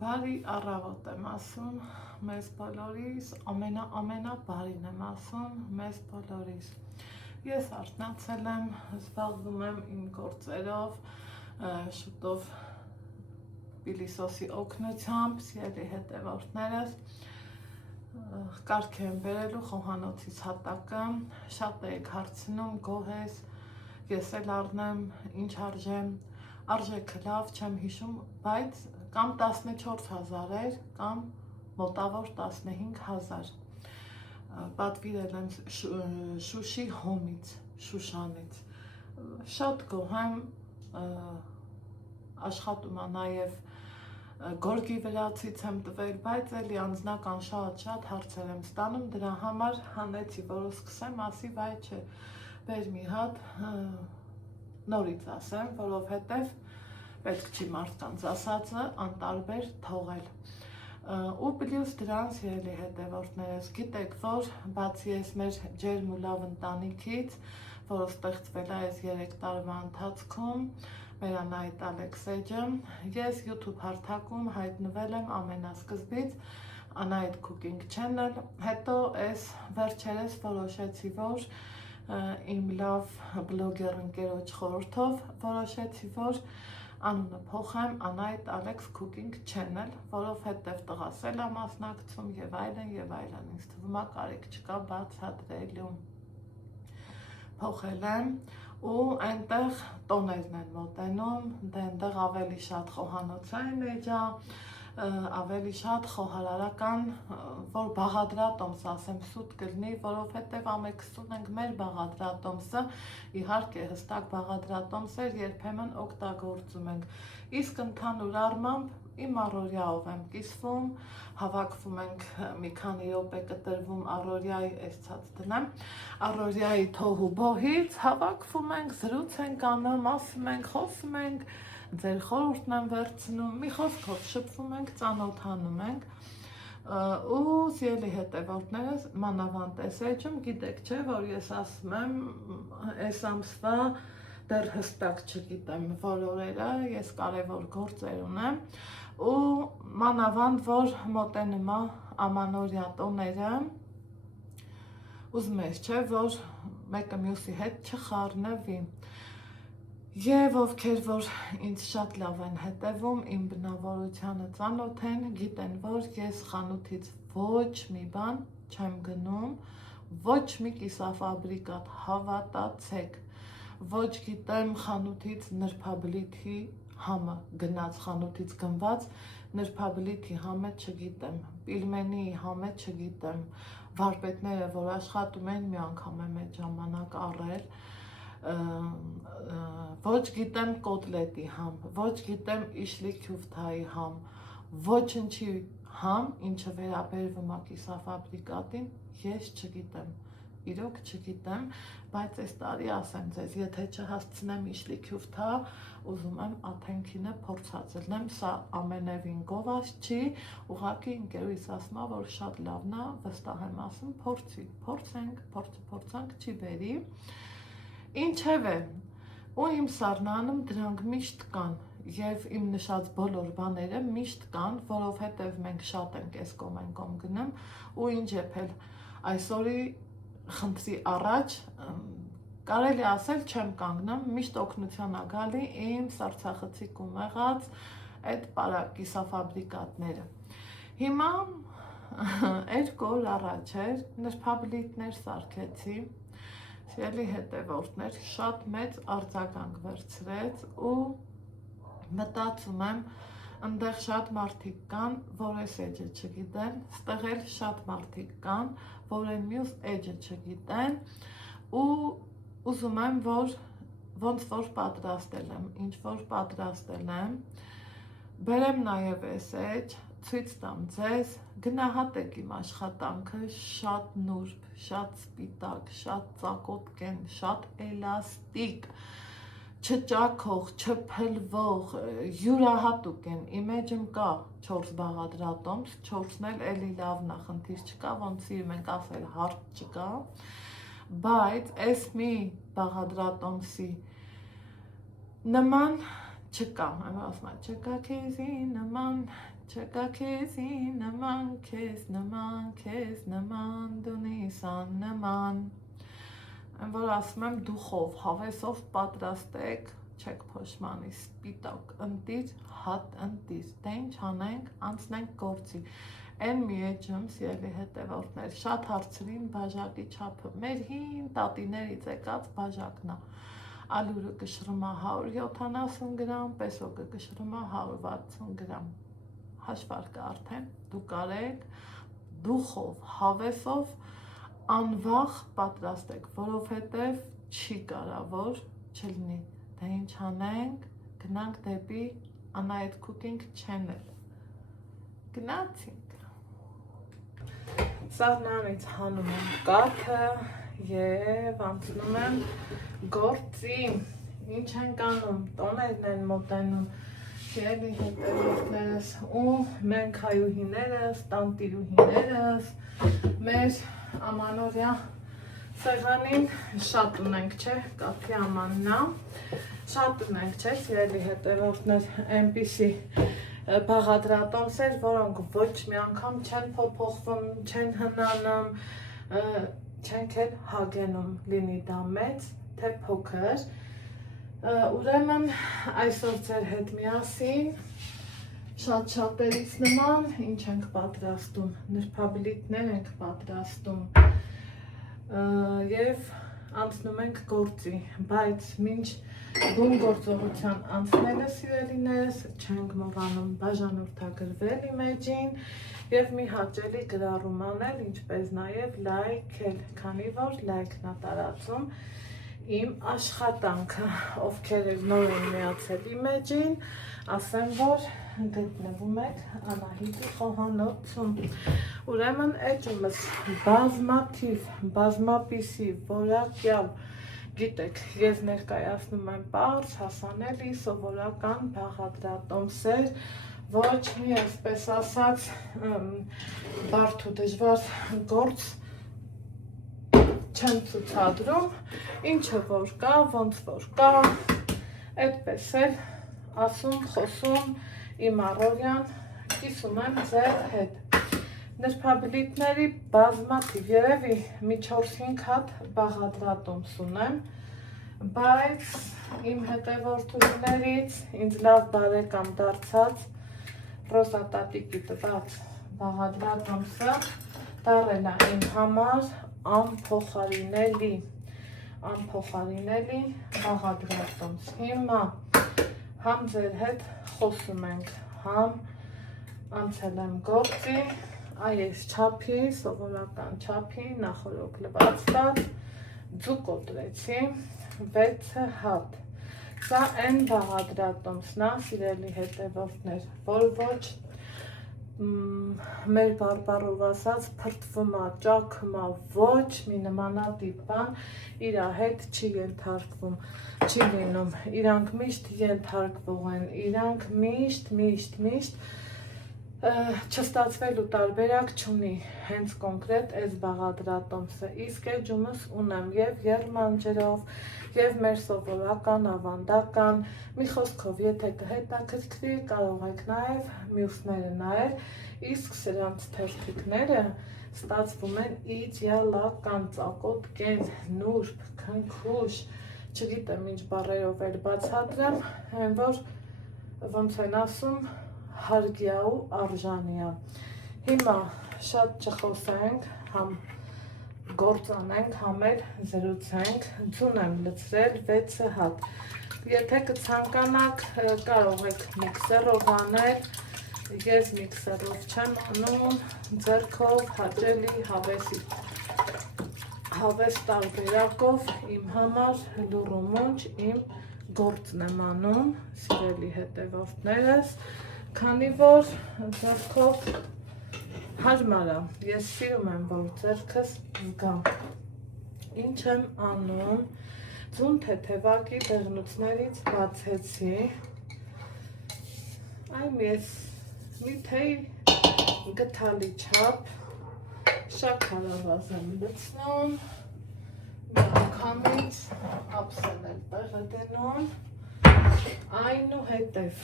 Բարի առավոտ եմ ասում մեզ բոլորիս, ամենաբարին եմ ասում մեզ բոլորիս։ Ես արթնացել եմ, զբաղվում եմ իմ գործերով, շուտով պիլիսոսի օգնությամբ, սիրելի հետևորդներս, կարգ եմ բերելու խոհանոցից հատակը, շատ եք հարցնում, գոհ ես, ես էլ առնեմ, ինչ արժեքը լավ չեմ հիշում, բայց կամ 14,000 էր, կամ մոտավոր 15,000, պատվիրել եմ Շուշի հոմից, Շուշանից, շատ գոհ եմ, աշխատում եմ նաև գորգի վրացից եմ տվել, բայց էլի անձնական շատ հարցեր եմ ստանում, դրա համար հանեցի, որ սկսեմ, ասի վայ չէ, բեր մի հատ նորից ասեմ, որովհետև պետք չի մարդկանց ասածը անտարբեր թողել։ Ու պլյուս դրան, սիրելի հետևորդներս, գիտեք, որ բացի ես մեր ջերմ ու լավ ընտանիքից, որը ստեղծվել է այս 3 տարվա ընթացքում, մեր Անահիտ Ալեքսեջը, ես YouTube հարթակում հայտնվել եմ ամենասկզբից Անահիտ Cooking Channel, հետո այս վերջերս որոշեցի, որ իմ լավ բլոգեր ընկերոջ խորհրդով որոշեցի, որ անունը փոխեմ Անահիտ Ալեքս Cooking Channel, որովհետև տղաս էլ է մասնակցում եւ այլն, ինձ թվում է կարիք չկա բացատրելու։ Փոխել եմ ու այնտեղ տոներն են մոտենում, այնտեղ ավելի շատ խոհանոցային էջ է, ավելի շատ խոհարարական, որ բաղադրատոմս ասեմ սուտ կլինի, որովհետև ամեքսուն ենք մեր բաղադրատոմսը, իհարկե հստակ բաղադրատոմս էր, երբեմն օգտագործում ենք, իսկ ընդհանուր առմամբ իմ առօրյայով եմ կիսվում, հավաքվում ենք մի քանի րոպե կտրվում առօրյայի, այսցած դնեմ, առօրյայի թոհու բոհից, հավաքվում ենք, զրույց ենք անում, ասում ենք, խոսում ենք, ձեր խորհուրդն եմ վերցնում, մի խոսքով շփվում ենք, ծանոթանում ենք, ու սիրելի հետևորդներս, մանավանդ այս էջում, գիտեք չէ, որ ես ասում եմ, այս ամսվա դեռ հստակ չգիտեմ որ օրերը, ես կարևոր գործեր ունեմ, ու մանավանդ, որ մոտենում է ամանորյա տոները, ուզում ես չէ, որ մեկը մյուսի հետ չխառնվի, և ովքեր որ ինձ շատ լավ են հետևում, իմ բնավորությանը ծանոթ են, գիտեն, որ ես խանութից ոչ մի բան չեմ գնում, ոչ մի կիսաֆաբրիկատ, հավատացեք, ոչ գիտեմ խանութից նրբաբլիթի համը, գնաց խանութից գնված, նրբաբլիթի համը չգիտեմ, պիլմենի համը չգիտեմ, վարպետները, որ աշխատում են, մի անգամ եմ այդ ժամանակ առել, ոչ գիտեմ կոտլետի համ, ոչ գիտեմ իշլի քյուֆթայի համ, ոչնչի համ, ինչը վերաբերվում է կիսաֆաբրիկատին, ես չգիտեմ, իրոք չգիտեմ, բայց այս տարի ասեմ ձեզ, եթե չհասցնեմ իշլի քյուֆթա, ուզում եմ աթենքինը փորձած լնեմ, սա ամենևին գովազ չի, ուղղակի ընկերուհիս ասում է, որ շատ լավն է, վստահ եմ ասում, փորձանք չի բերի, ինչևէ, ու իմ սառնանում դրանք միշտ կան, և իմ նշած բոլոր բաները միշտ կան, որովհետև մենք շատ ենք այս կոմ գնում, ու ինչ եփել այսօրի խնդրի առաջ, կարելի ասել չեմ կանգնում, միշտ օգնության է գալի իմ սառցախցիկ ու մեղած այդ կիսաֆաբրիկատները։ Հիմա 2 օր առաջ էր, նրբաբլիթներ սարքեցի, սիրելի հետևորդներ, շատ մեծ արձագանք վերցրեց ու մտածում եմ, ընդեղ շատ մարդիկ կան, որ այս էջը չգիտեն, ստեղ էլ շատ մարդիկ կան, որ այն մյուս էջը չգիտեն ու ուզում եմ, որ ոնց որ պատրաստել եմ, ինչ որ պատրաստել եմ, բերեմ նաև այս էջ, ցույց տամ ձեզ, գնահատեք իմ աշխատանքը, շատ նուրբ, շատ սպիտակ, շատ ծակոտկեն, շատ էլաստիկ, չճաքող, չփլվող, յուրահատուկ են, իմ էջում կա 4 բաղադրատոմս, 4-ն էլ էլի լավն է, խնդիր չկա, ոնց սիրում ենք ասել, հարց չկա, բայց այս մի բաղադրատոմսի նման չկա, ասում եմ, չկա քեզի նման, չկա քեզի նման, քեզ նման, դունիս աննման, որ ասում եմ դուխով, հավեսով պատրաստեք, չեք փոշմանի, սպիտակ, ընտիր, հատ ընտիր, դե ինչ անենք, անցնենք գործի, են մի էջում, սիրելի հետևորդներ, շատ հարցրին բաժակի չափը, մեր հին տատիներից եկած բաժակն է, ալյուրը կշռում է 170 գրամ, պեսոկը կշռում է 160 գրամ, հաշվարկը արդեն դու կարեք, դուխով, հավեսով, անվախ պատրաստեք, որովհետև չի կարավոր չլինի, դե ինչ անենք, գնանք դեպի Anayat Cooking Channel, գնացինք, սառնանից հանում եմ կաթը և անցնում եմ գործի, ինչ ենք անում, տոներն են մոտենում, սիրելի հետևորդներս ու մենք հայուհիներս, տանտիրուհիներս, մեր ամանորյա սեղանին շատ ունենք, չէ, կաթի ամաննա, շատ ունենք, չէ, սիրելի հետևորդներ, այնպիսի բաղադրատոմսեր, որոնք ոչ մի անգամ չեն փոփոխվում, չեն հնանում, չենք էլ հագենում, լինի դա մեծ, թե փոքր, ուրեմն այսօր ձեր հետ միասին, շատ շատերից նման, ինչ ենք պատրաստում, նրբաբլիթներ ենք պատրաստում, և անցնում ենք գործի, բայց մինչ բուն գործողության անցնելը սիրելիներս, չենք մոռանում բաժանորդագրվել իմ էջին և մի հաճելի գրառում անել, ինչպես նաև լայքել, քանի որ լայքն է տարածում իմ աշխատանքը, ովքեր նոր են միացել իմ էջին, ասեմ, որ գտնվում եք Անահիտի խոհանոցում, ուրեմն էջումս բազմաթիվ, բազմապիսի, որակյալ, գիտեք, ես ներկայացնում եմ պարզ, հասանելի, սովորական բաղադրատոմսեր, ոչ մի այսպես ասած բարդ ու դժվար գործ չեմ ցուցադրում, ինչը որ կա, ոնց որ կա, այդպես էլ ասում, խոսում, իմ առօրյան կիսում եմ ձեր հետ։ Նրբաբլիթների բազմաթիվ, երևի մի 4-5 հատ բաղադրատոմս ունեմ, բայց իմ հետևորդուհիներից ինձ լավ բարեկամ դարձած Ռոզատատիկի տված բաղադրատոմսը դառել է իմ համար անփոխարինելի բաղադրատոմս։ Հիմա համ ձեր հետ խոսում ենք, համ անցել եմ գործի, այս չափի, սովորական չափի, նախորոք լվացված, ձու կոտրեցի, 6 հատ։ Սա են բաղադրատոմսն է, սիրելի հետևորդներ, որ ոչ մեր բարբառով ասած փրտվում է, ճաքում է, ոչ մի նմանատիպ բան իր հետ չի ենթարկվում, չի լինում, իրանք միշտ ենթարկվող են, իրանք միշտ չստացվելու տարբերակ չունի, հենց կոնկրետ այս բաղադրատոմսը, իսկ էջումս ունեմ և եռմանջերով, և մեր սովորական ավանդական, մի խոսքով, եթե կհետաքրքրի, կարող եք նաև մյուսները նայել, իսկ սրանց թերթիկները ստացվում են իդեալական, ծակոտկեն, նուրբ, քնքուշ, չգիտեմ ինչ բառերով էլ բացատրեմ, որ ոնց են ասում, հարգյա ու արժանյա։ Հիմա շատ չխոսենք, համ գործ անենք, համ էլ զրուցենք, ձուն եմ լցրել 6 հատ։ Եթե կցանկանաք, կարող եք միքսերով անել, ես միքսերով չեմ անում, ձեռքով հաճելի հավես տարբերակով իմ համար լուռումունջ իմ գործն եմ անում, սիրելի հետևորդներս, քանի որ ձեռքով հարմար է, ես սիրում եմ, որ ձեռքս զգամ։ Ինչ եմ անում, ձուն թեթևակի դեղնուցներից բացեցի, այմ ես մի թեյ գթալի չափ, շաքարավազ եմ լցնում, մի անգամից ափսեն էլ տեղը դնում, Այնուհետև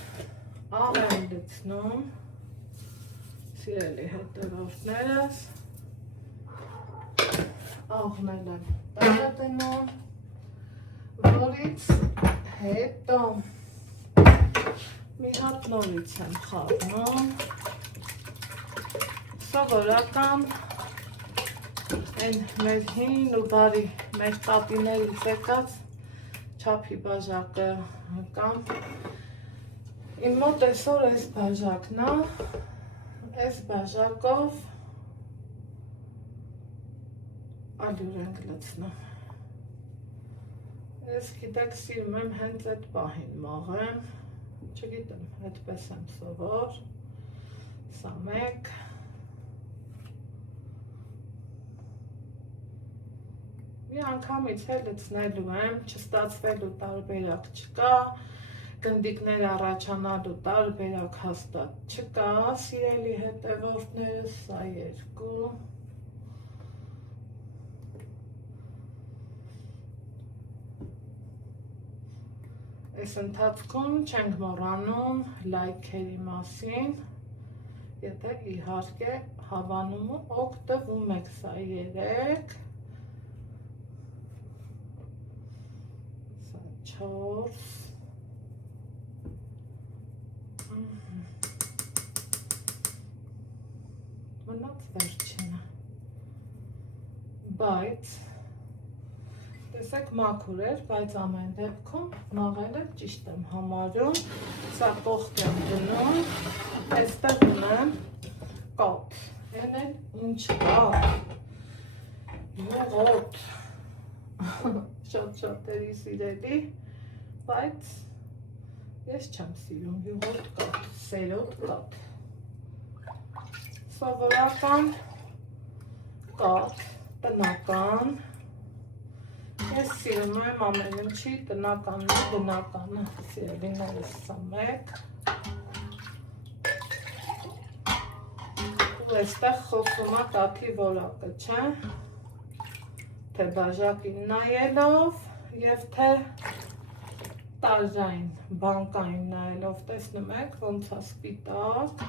աղ եմ լցնում, սիրելի հետևորդներս, աղն եմ տեղը դնում, որից հետո մի հատ նորից եմ խառնում, սովորական այն մեր հին ու բարի մեր տատիներից եկած չափի բաժակը կամ իմ մոտ այսօր այս բաժակն է, այս բաժակով ալյուր ենք լցնում։ Ես գիտեք սիրում եմ հենց այդ պահին մաղեմ, չգիտեմ, այդպես եմ սովոր, սա մեկ, մի անգամից լցնելու եմ, չստացվելու տարբերակ չկա, գնդիկներ առաջանալու տարբերակ հաստատ չկա, սիրելի հետևորդներս, սա երկու, այս ընթացքում չենք մոռանում լայքերի մասին, եթե իհարկե հավանում ու օգտվում եք, սա 3, 4, մնաց վերջինը, բայց տեսեք մաքուր էր, բայց ամեն դեպքում մաղելը ճիշտ եմ համարում, սա կողք եմ դնում, այստեղ ունեմ կոտ, են էլ ինչ կա, յուղոտ, շատ-շատերի սիրելի, բայց ես չեմ սիրում յուղոտ կոտ, սերոտ կոտ, սովորական կոտ, տնական, ես սիրում եմ ամեն ինչի տնականն ու բնականը, սիրելիներս, սա մեկ, ու այստեղ խոսում է կաթի որակը, չէ, թե բաժակին նայելով և թե տարժային, բանկային նայելով, տեսնում եք, ոնց է սպիտակ,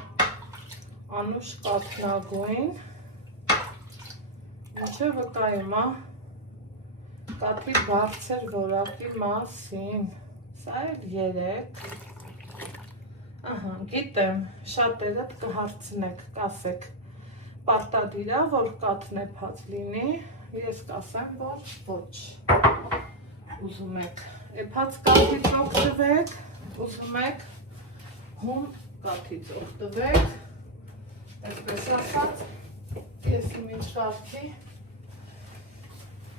անուշ կաթնագույն, ինչը վկայում է կաթի բարձր որակի մասին, սա էլ 3, ահա, գիտեմ, շատերդ կհարցնեք, կասեք, պարտադիր է, որ կաթն էփած լինի, ես կասեմ, որ ոչ, ուզում եք էփած կաթից օգտվեք, ուզում եք հում կաթից օգտվեք, այսպես ասած, ես իմ ինչ կարգի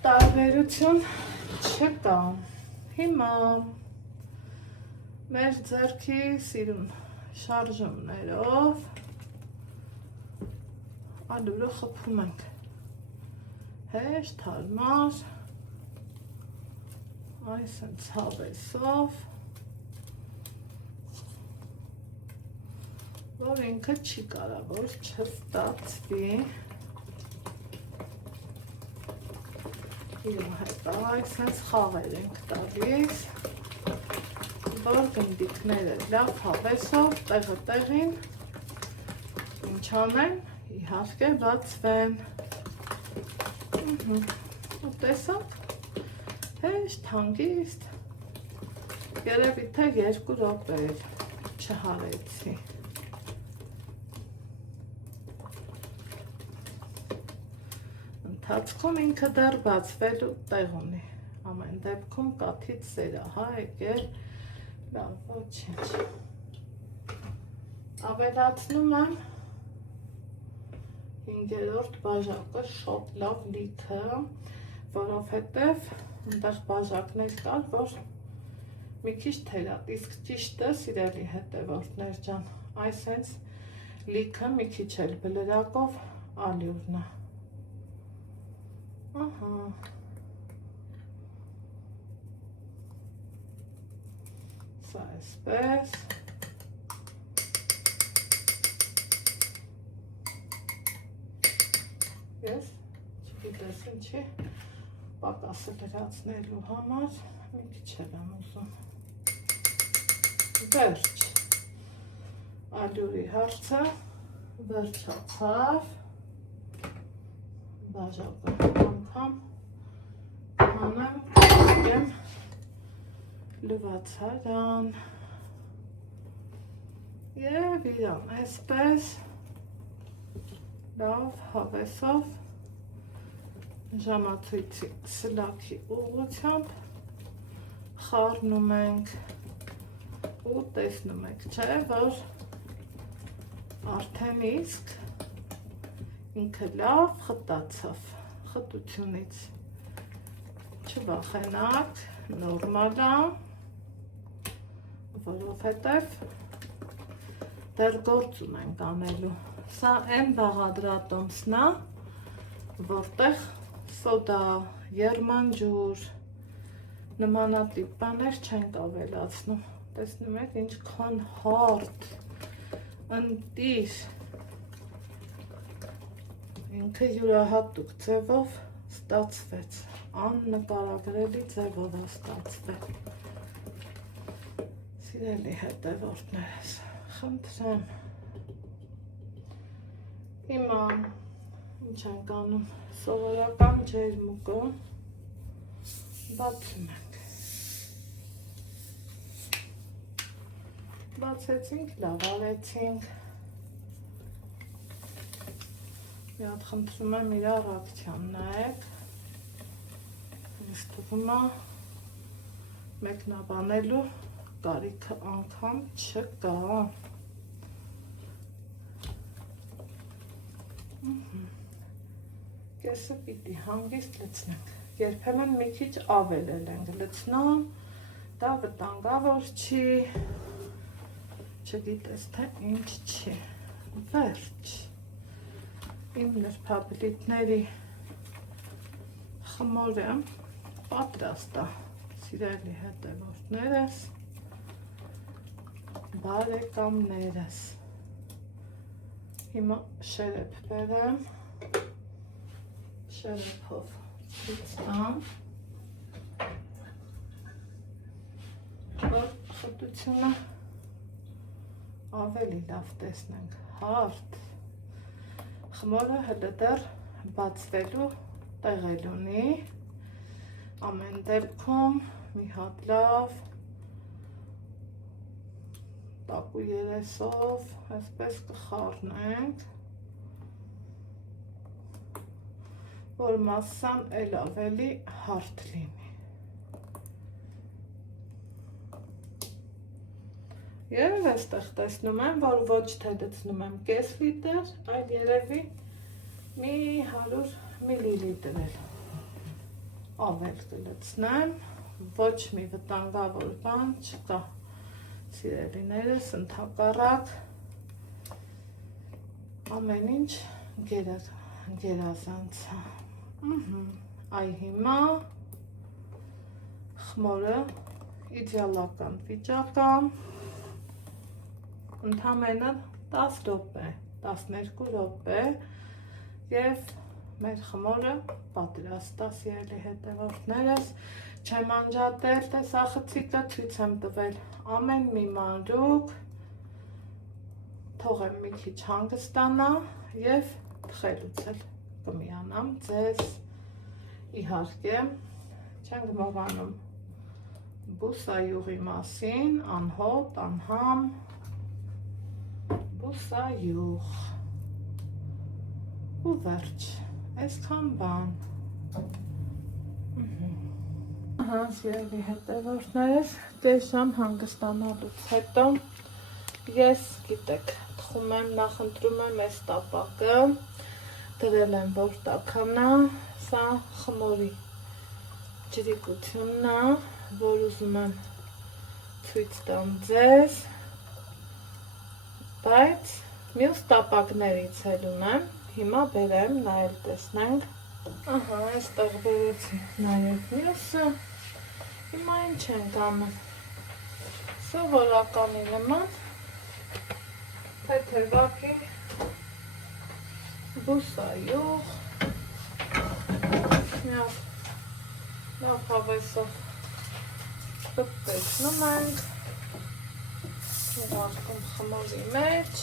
տարբերություն չկա, հիմա մեր ձեռքի սիրուն շարժումներով ալյուրը խփում ենք, հեշտ, հարմար, այս են ցավեսով, որ ինքը չի կարավոր չստացվի, իրու հետա, այսենց խաղեր ենք տալիս, որ գնդիկները լավ հավեսով տեղը տեղին, ինչ անեն, իհարկե բացվեն, ու տեսակ, հեշտ, հանգիստ, երևի թե 2 րոպե չհարեցի, ընթացքում ինքը դեռ բացվելու տեղ ունի, ամեն դեպքում կաթից սերա, հա եկել, լավ, ոչինչ, ավելացնում եմ 5-րդ բաժակը շոտ լավ լիքը, որովհետև ընդեղ բաժակներ կար, որ մի քիչ թերատ, իսկ ճիշտը սիրելի հետևորդներ ջան, այս հենց լիքը մի քիչ էլ բլրակով ալյուրն է, ահա, սա այսպես, ես չգիտես ինչի պակասը լրացնելու համար մի քիչ եմ ուզում, Վերջ, ալյուրի հարցը վերջացավ, բաժակը անգամ հանեմ, կգեմ լվացարան և իրան այսպես լավ հավեսով ժամացույցի սլաքի ուղղությամբ խառնում ենք ու տեսնում եք, չէ, որ արդեն իսկ ինքը լավ խտացավ, խտությունից չվախենաք, նորմալ է, որովհետև դեռ գործ ունենք անելու։ Սա այն բաղադրատոմսն է, որտեղ սոդա, եռմանջուր, նմանատիպ բաներ չենք ավելացնում։ Տեսնում եք ինչքան հարթ, ընտիր, ինքը յուրահատուկ ձևով ստացվեց, աննկարագրելի ձևով է ստացվել։ Սիրելի հետևորդներս, խնդրեմ, հիմա ինչ ենք անում, սովորական ջերմուկը բացում ենք։ Բացեցինք, լավ արեցինք։ Մի հատ խնդրում եմ իրար ակցիան նայեք։ Ինձ թվում է մեկնաբանելու կարիքը անգամ չկա։ Կեսը պիտի հանգիստ լցնենք։ Երբեմն մի քիչ ավել ենք լցնում, դա վտանգավոր չի, չգիտես թե ինչ չի, վերջ, իմ նրբաբլիթների խմորը պատրաստ է, սիրելի հետևորդներս, բարեկամներս, հիմա շերեփ բերեմ, շերեփով ցույց տամ, որ խտությունը ավելի լավ տեսնենք, հարթ, խմորը հլը դեռ բացվելու տեղել ունի, ամեն դեպքում մի հատ լավ, տապու երեսով, այսպես կխառնենք, որ մասսան էլ ավելի հարթ լինի։ Երև այստեղ տեսնում եմ, որ ոչ թե դցնում եմ կես լիտր, այլ երևի մի 100 միլիլիտր էլ ավել կլցնեմ, ոչ մի վտանգավոր բան չկա, սիրելիներս, ընդհակառակ ամեն ինչ գերազանց է։ Այ հիմա խմորը իդեալական վիճակա, ընդամենը 10 րոպե, 12 րոպե և մեր խմորը պատրաստ է, սիրելի հետևորդներս, չեմ անջատել տեսախցիկը, ցույց եմ տվել ամեն մի մանրուք, թողեմ մի քիչ հանգստանա և թխելուց էլ կմիանամ ձեզ, իհարկե, չենք մոռանում բուսայուղի մասին, անհոտ, անհամ, բուսայուղ ու վերջ, այսքան բան։ Սիրելի հետևորդներս, կես ժամ հանգստանալուց հետո ես, գիտեք, թխում եմ, նախընտրում եմ այս տապակը, դրել եմ, որ տաքանա, սա խմորի ջրիկությունն է, որ ուզում եմ ցույց տամ ձեզ, բայց մյուս տապակներից էլ ունեմ, հիմա բերեմ, նայել տեսնենք, ահա, այստեղ բերեցի նաև մյուսը, հիմա ինչ ենք անում, սովորականի նման, թեթևակի բուսայուղ, լավ հավեսով կպեցնում ենք Ուղարկում խմորի մեջ,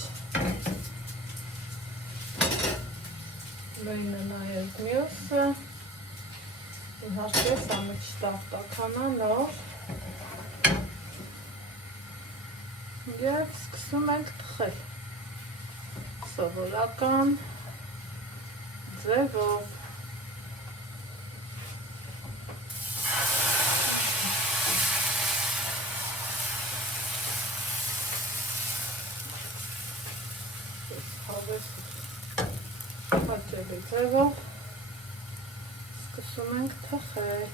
մենը նաև մյուսը, իհարկե սա մճտաղտականանով և սկսում ենք թխել սովորական ձևով։ Հաճելի ձևով սկսում ենք թխել։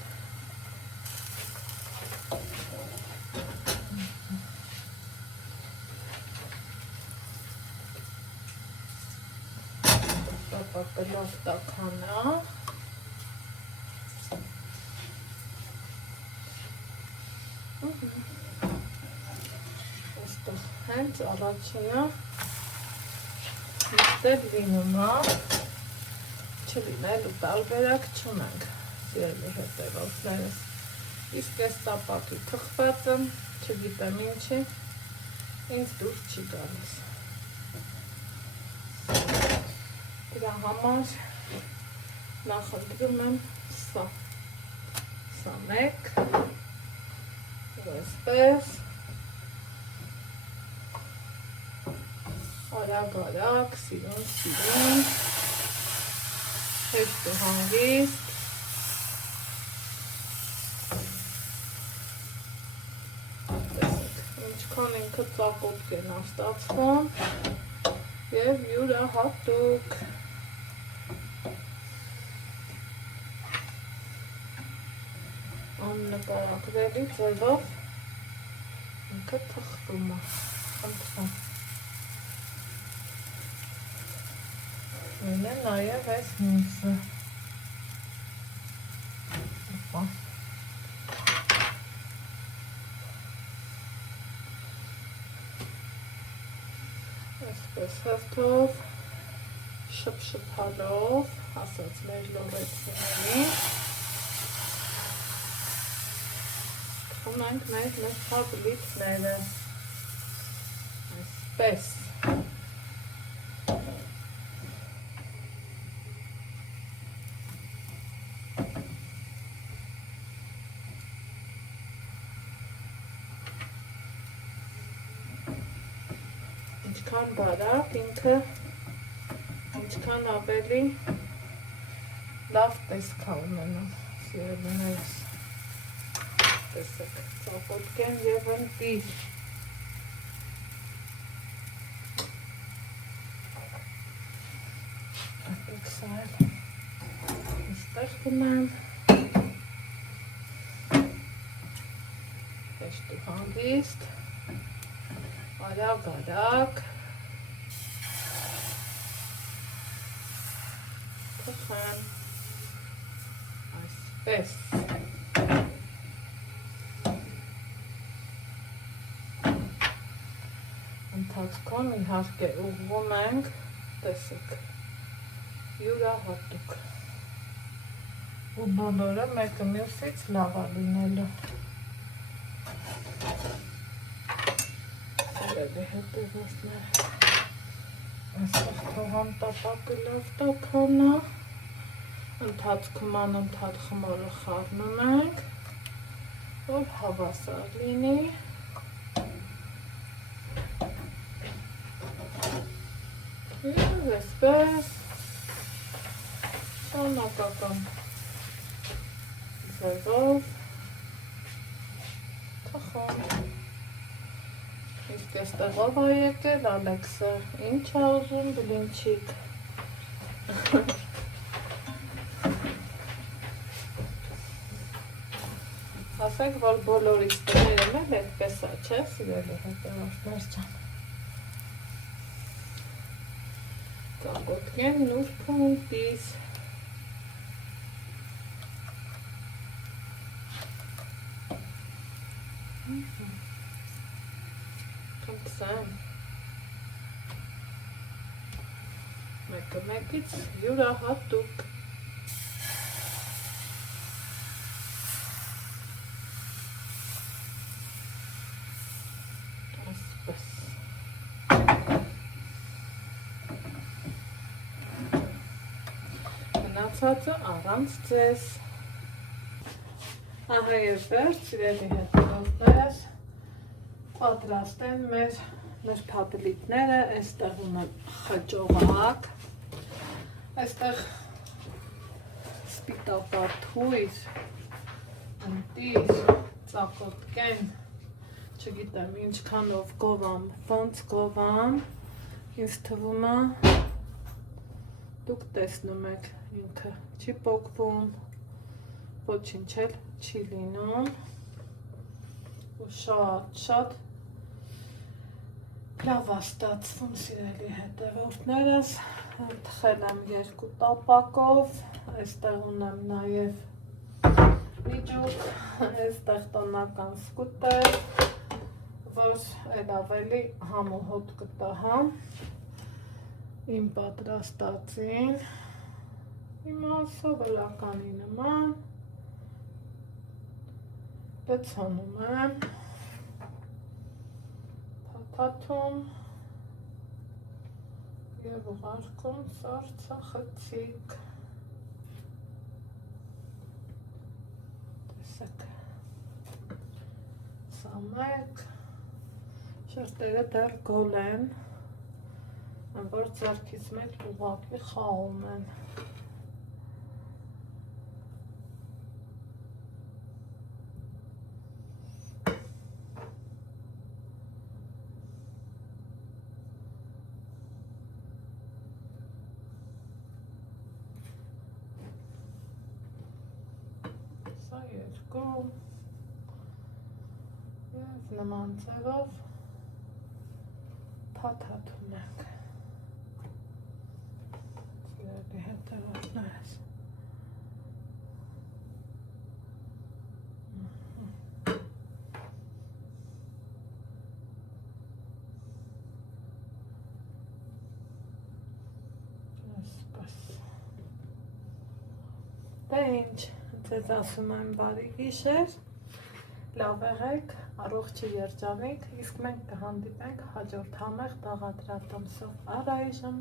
Տապակը լավ տաքանա։ Այստեղ հենց առաջինը մտել լինում է, չլինելու տարբերակ չունենք, սիրելի հետևորդներս, իսկ այս տապակի թխվածը, չգիտեմ ինչի, ինձ դուր չի գալիս։ Դրա համար նախընտրում եմ սա մեկ, այսպես, արագ, սիրուն, հեշտ ու հանգիստ, տեսեք, ինչքան ինքը ծակոտք են ստացվում և յուրահատուկ։ Աննկարագրելի ձևով ինքը թխվում է, խնդրում։ Մենը նաև այս մյուսը։ Այսպես հերթով, շփշփալով, ասած մեր լորեցիներին, թխում ենք մեր թաբլիթները, այսպես։ Ինչքան բարակ ինքը, ինչքան ավելի լավ տեսք է ունենում, սիրելիներս, տեսեք, ծակոտք են և ընտիր։ Ապեք սա էլ իստեղ գնեմ, հեշտ ու հանգիստ, արագ, թխեմ, այսպես, ընթացքում իհարկե ուղղում ենք, տեսեք, յուրահատուկ, ու բոլորը մեկը մյուսից լավ է լինելու։ Սիրելի հետևորդներ, այստեղ թողամ տապակը լավ տաքանա, ընթացքում անընդհատ խմորը խառնում ենք, որ հավասար լինի։ Եվ այսպես շարունակական ձևով թխում։ Իսկ այստեղով է եկել Ալեքսը, ինչ է ուզում, բլինչիկ։ Ասենք, որ բոլորից տներում էլ այդպես է, չէ, սիրելի հետևորդներ ջան։ Ծակոտք են նուրբ ու ընտիր։ Կմքսեմ, մեկը մեկից յուրահատուկ։ Այսպես։ մնացածը առանց ձեզ։ Ահա եւ վերջ, սիրելի հետևորդներս, պատրաստ են մեր փաբլիկները, այստեղ ունեմ խճողակ, այստեղ սպիտակաթույր, ընտիր, ծակոտկեն, չգիտեմ ինչքանով գովամ, ոնց գովամ, ինձ թվում է, դուք տեսնում եք, ինքը չի պոկվում, ոչինչ էլ չի լինում ու շատ լավ է ստացվում, սիրելի հետևորդներս, թխել եմ 2 տապակով, այստեղ ունեմ նաև միջուկ, այստեղ տնական սկուտեր, որ էլ ավելի համ ու հոտ կտահամ իմ պատրաստածին, հիմա սովորականի նման լցոնում եմ, փաթաթում և ուղարկում սառցախցիկ, տեսեք, սա մեկ, շերտերը դեռ գոլ են, որ ձեռքից մեկ ուղղակի խաղում են։ Սա 2 և նման ձևով փաթաթում ենք, սիրելի հետևորդներս։ Դե ինչ, ձեզ ասում եմ բարի գիշեր, լավ եղեք, առողջ երջանիկ, իսկ մենք կհանդիպենք հաջորդ համեղ բաղադրատոմսով, առայժմ